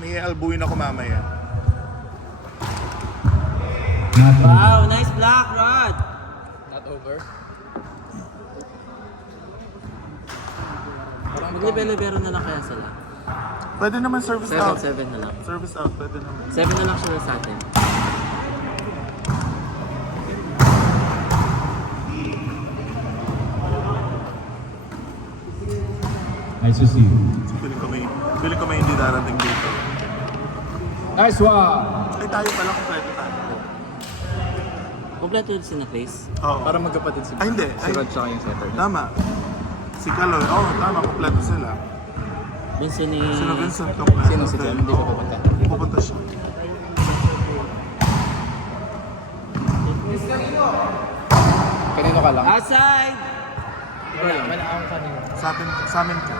May albuin ako mamaya. Wow, nice block, Rod. Not over. Maglibero na lang kaya sila. Pwede naman service out. 7 na lang. Service out, pwede naman. 7 na lang sila sa atin. Nice to see you. Feeling ko may hindi darating dito. Nice one! Ay, tayo pala kompleto tayo. Kompleto din sila, Chris. Oo. Para magkapatid si Ay, hindi. Si Rod tsaka yung setter. Tama. Si Kaloy, tama, kompleto sila. Vincent ni... Sino Vincent kompleto. Sino si Jem? Hindi siya pupunta. Pupunta siya. Kanino ka lang? Outside! Wala akong kanino. Sa amin ka.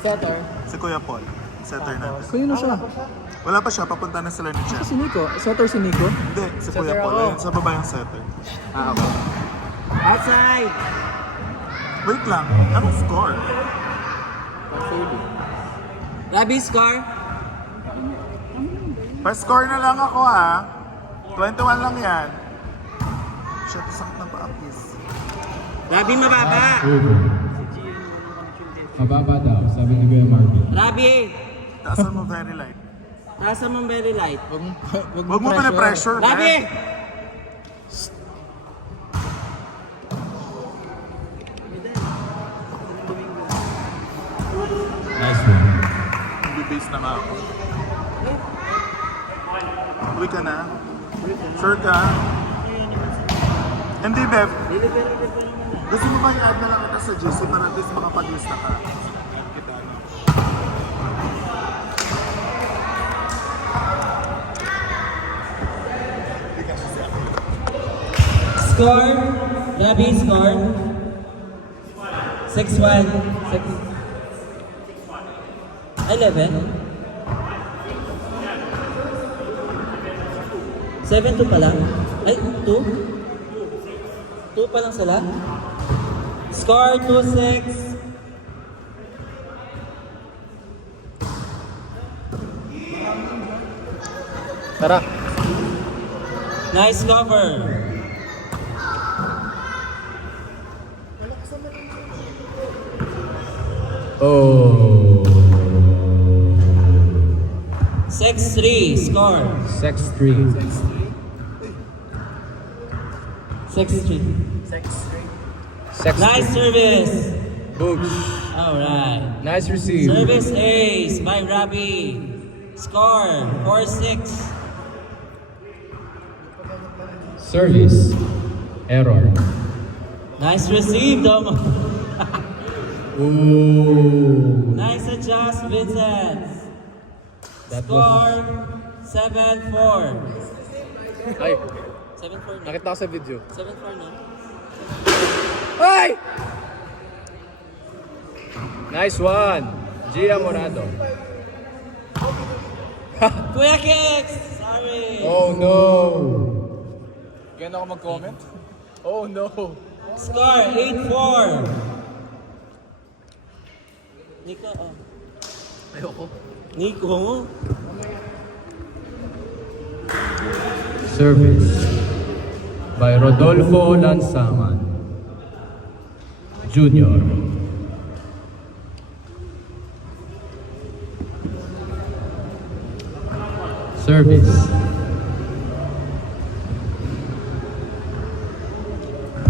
Setter. Si Kuya Paul. Setter natin. Kanino siya? Wala pa siya, papunta na sila ni Chen. Si Nico. Setter si Nico? Hindi, si Kuya Setter Paul. ako. Ayun, sa baba yung setter. Ako. Outside! Wait lang, anong score? Robbie, score? Pa-score na lang ako ha. 21 lang yan. Shit, sakit ng paakis. Robbie, mababa! Over. Mababa daw, sabi ni Kuya Marvin. Robbie! Taasan mo very light. Tasa mong very light. Huwag mo pinapressure, Robbie! Nice one. Bibase na nga ako. Uwi ka na? Sure ka? Hindi, Bev. Gusto mo ba i-add na lang kita sa GC para at least makapaglista ka? Kita, ano? Hindi ka kasi ako. Score? Robbie, score? 6-1. 11? 7-2 pa lang? Ay, 2? 2 pa lang sila? Score 2-6. Tara. Nice cover. Oh. 6-3. Score. 6-3. 6-3. Nice service. Boogs. Alright. Nice receive. Service ace by Robbie. Score 4-6. Service. Error. Nice receive, Dom. Ooh. Nice adjust, Vincent. That Score 7-4. Ay, 7-4 na. nakita ko sa video. 7-4 na. Ay! Nice one. Gia Morado. Kuya Kicks! Sorry. Oh no. Ganyan ako mag-comment? Oh no. Score 8-4. Nico, oh. Ayoko. Nico? Service by Rodolfo Lansaman Jr. Service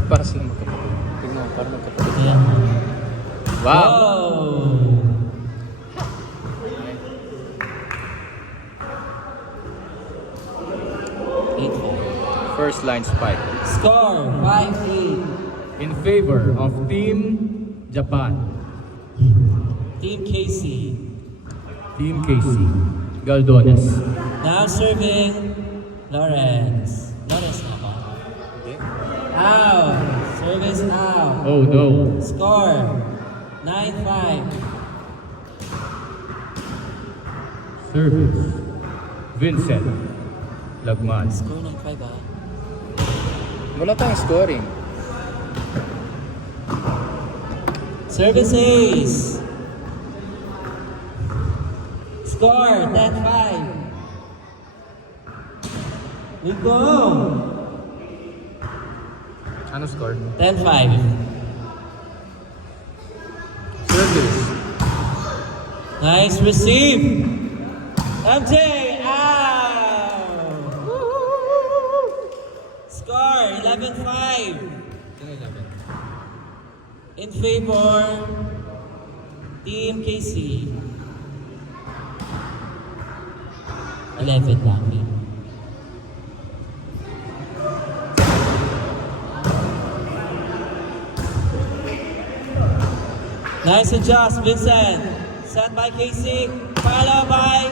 Para sila magkapatid. Tingnan mo, para magkapatid. Ayan. Wow! Oh. First line spike. Score 5-8. in favor of Team Japan. Team Casey. Team Casey Galdones. Now serving Lawrence. Lawrence na ba? Out. Service out. Oh no. Score 9-5. Service Vincent Lagman. Score 9-5 ah. Wala tayong scoring. Service ace. Score 10-5. We go. Ano score? 10-5. Service. Nice receive. MJ out. Score 11-5. Sino 11? In favor Team KC. 11 lang. Nice adjust, Vincent. Set by KC. Follow by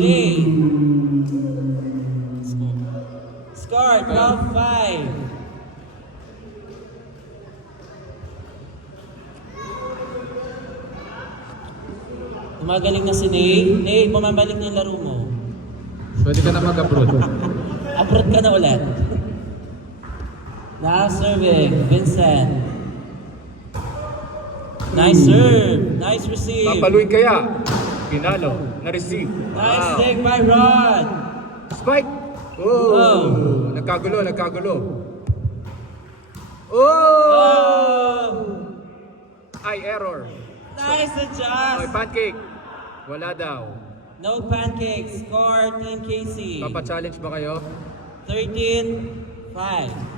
A. Score 12-5. Magaling na si Nate. Nate, bumabalik na yung laro mo. Pwede ka na mag-abroad. Abroad ka na ulit. Now serving, Vincent. Nice serve. Nice receive. Papaluin kaya. Pinalo. Na-receive. Nice take by Rod. Spike! Oh! Oh. Nagkagulo, nagkagulo. Oh! Oh! Ay, error. Nice Ay, adjust. pancake. Wala daw. No pancakes. Score Team KC. Papa-challenge ba kayo? 13-5.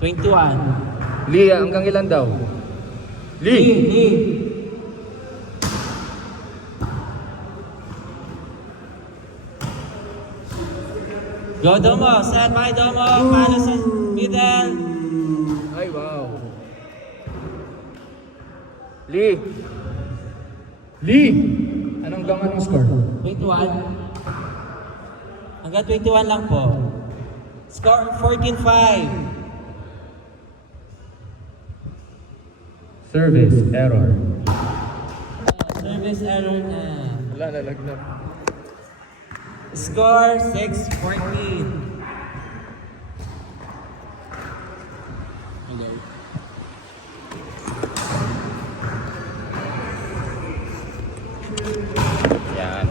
21. Lee, hanggang ilan daw? Lee! Go Domo. Set by Domo. Palo sa middle. Ay, wow. Lee! Anong gaman ng score? 21. Hanggang 21 lang po. Score 14-5. Service error. Service error na. Wala, nalagnat. Score 6-14. Hello. Yan.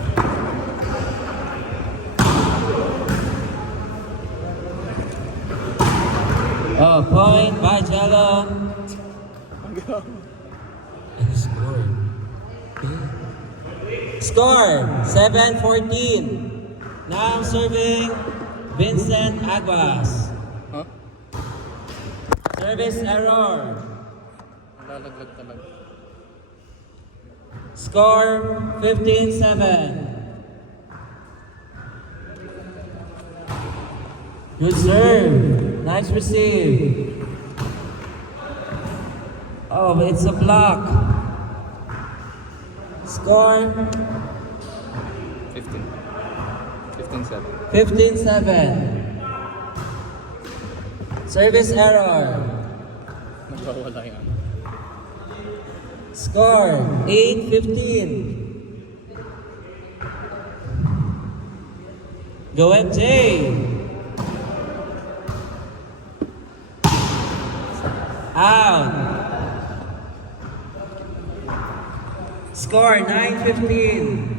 Oh, point by Jello. Score 7-14. Now serving Vincent Aguas. Huh? Service error. Lalaglag talaga. Score 15-7. Good serve. Nice receive. Oh, it's a block. Score 15. 15-7. 15-7. Service error. Nagwawala yan. Score 8-15. Go MJ. Out. Score 9-15.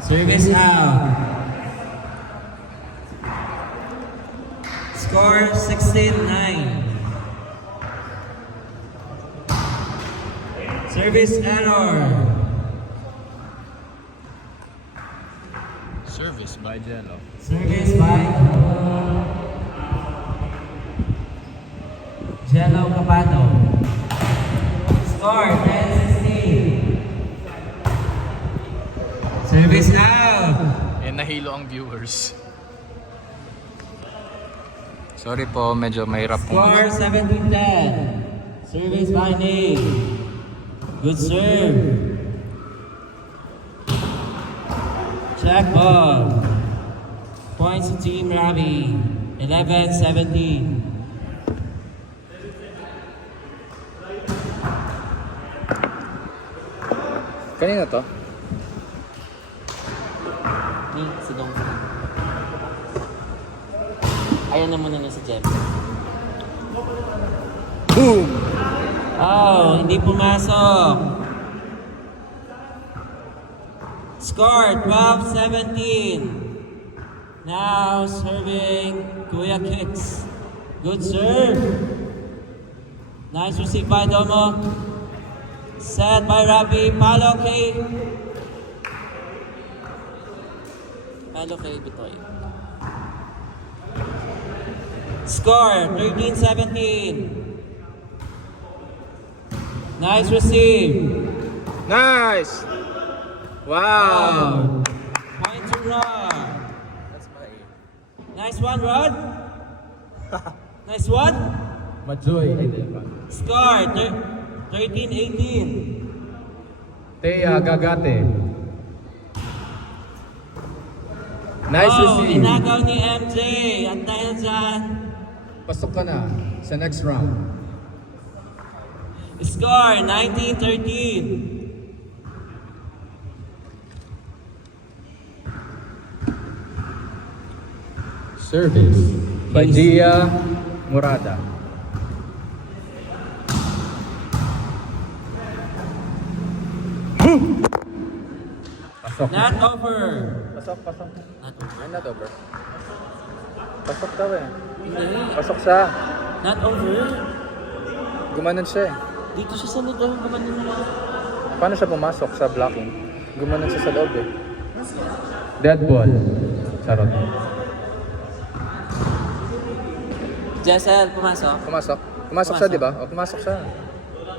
Service out. Score 16-9. Service error. Service by Jello. Service by Jello Capano. Score 10-16. Service out. Eh, nahilo ang viewers. Sorry po, medyo mahirap po. Score 7-10. Service by Nate. Good serve. Check ball. Points to Team Ravi. 11-17. Kanina to? Ni, si Dong. Ayan na muna na si Jeff. Boom! Oh, hindi pumasok. Score 12-17. Now serving Kuya Kicks. Good serve. Nice receive by Domo. Set by Rabi. Palo kay Bitoy. Score 13-17. Nice receive. Nice! Wow! Point to Rod. That's my Nice one, Rod. Nice one. Majoy. Ay, di ba? Score 13-18. Thea Gagate. Nice Oh, receive. inagaw ni MJ. At dahil dyan, Pasok ka na sa next round. score 19-13. Service by Gia Murada. Pasok. Not over. Pasok. Not over. Ay, not over. Pasok daw eh. Hindi. Pasok siya. Not over. Gumanon siya eh. Dito siya sa loob. Gumanon na lang. Paano siya pumasok sa blocking? Gumanon siya sa loob eh. Dead ball. Charot. Jessel, pumasok. Pumasok. Pumasok siya, Pumasok. di ba? O, pumasok siya.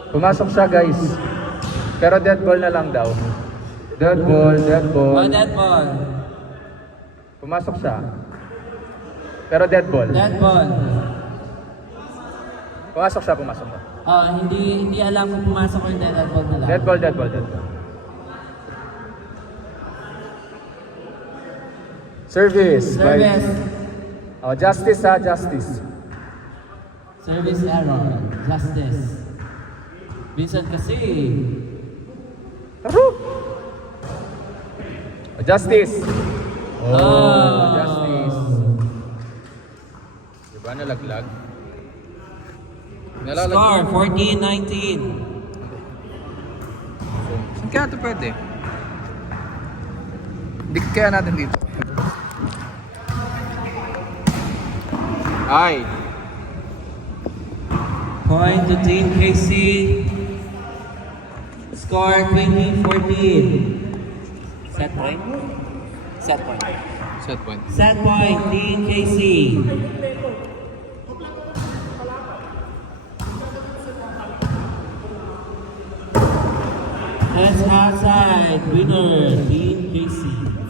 Pumasok siya, guys. Pero dead ball na lang daw. Dead ball, dead ball. Oh, dead ball. Pumasok siya. Pero dead ball. Dead ball. Pumasok siya, pumasok siya. Oh, hindi alam kung pumasok or dead ball na lang. Dead ball, dead ball, dead ball. Service. by- Service. Oh, justice ha, justice. Service error. Justice. Vincent kasi. Oh, justice. Oh. Justice. Diba nalaglag? Score 14-19. Saan kaya ito pwede? Hindi kaya natin dito. Ay! Point to Team KC. Score 20-14. Set point? Set point. Set point. Set point, Team KC. That's outside. Winner, Team KC.